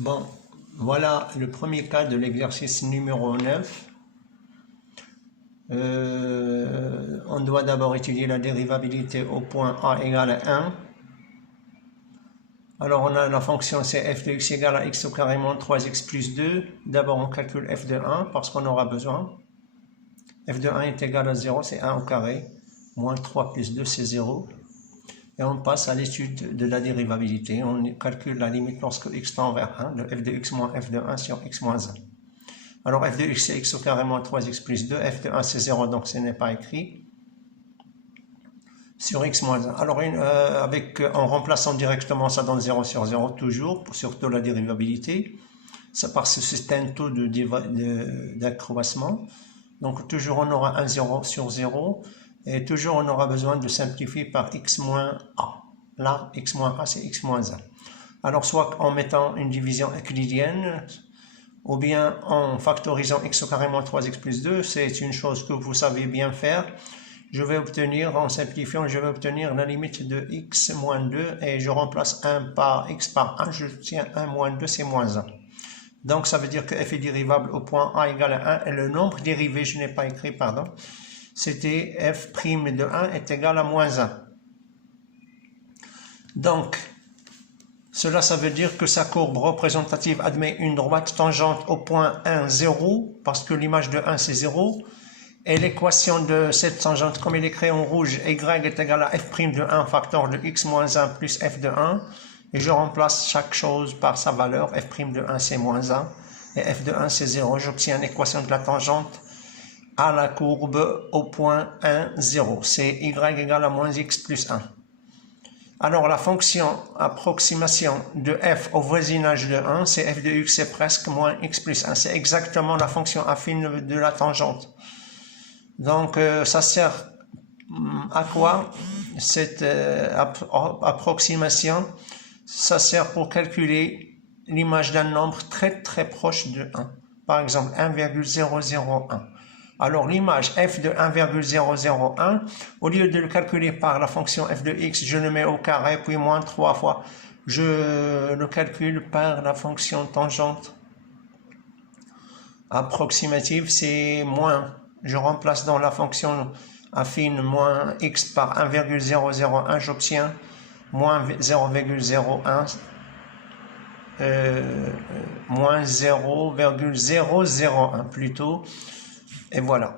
Bon, voilà le premier cas de l'exercice numéro 9. On doit d'abord étudier la dérivabilité au point a égale à 1. Alors on a la fonction c'est f de x égale à x au carré moins 3x plus 2. D'abord on calcule f de 1 parce qu'on aura besoin. F de 1 est égal à 0, c'est 1 au carré. Moins 3 plus 2 c'est 0. Et on passe à l'étude de la dérivabilité. On calcule la limite lorsque x tend vers 1, de f de x moins f de 1 sur x moins 1. Alors f de x c'est x au carré moins 3x plus 2, f de 1 c'est 0, donc ce n'est pas écrit, sur x moins 1. Alors en remplaçant directement, ça donne 0 sur 0 toujours, surtout la dérivabilité, ça parce que c'est un taux d'accroissement. Donc toujours on aura un 0 sur 0, et toujours on aura besoin de simplifier par x moins a. Là, x moins a c'est x moins 1. Alors soit en mettant une division euclidienne, ou bien en factorisant x au carré moins 3x plus 2, c'est une chose que vous savez bien faire. Je vais obtenir, en simplifiant, je vais obtenir la limite de x moins 2 et je remplace 1 par x par 1, je tiens 1 moins 2, c'est moins 1. Donc ça veut dire que f est dérivable au point a égale à 1 et le nombre dérivé, je n'ai pas écrit, pardon, c'était f' de 1 est égal à moins 1. Donc, ça veut dire que sa courbe représentative admet une droite tangente au point 1, 0, parce que l'image de 1 c'est 0, et l'équation de cette tangente, comme il est écrit en rouge, y est égal à f' de 1 facteur de x moins 1 plus f de 1, et je remplace chaque chose par sa valeur, f' de 1 c'est moins 1, et f de 1 c'est 0, j'obtiens l'équation de la tangente à la courbe au point 1, 0, c'est y égale à moins x plus 1. Alors la fonction approximation de f au voisinage de 1, c'est f de x c'est presque moins x plus 1. C'est exactement la fonction affine de la tangente. Donc ça sert à quoi cette approximation? Ça sert pour calculer l'image d'un nombre très très proche de 1. Par exemple 1,001. Alors l'image f de 1,001, au lieu de le calculer par la fonction f de x, je le mets au carré, puis moins 3 fois. Je le calcule par la fonction tangente approximative, c'est moins. Je remplace dans la fonction affine moins x par 1,001, j'obtiens moins 0,01, moins 0,001 plutôt. Et voilà.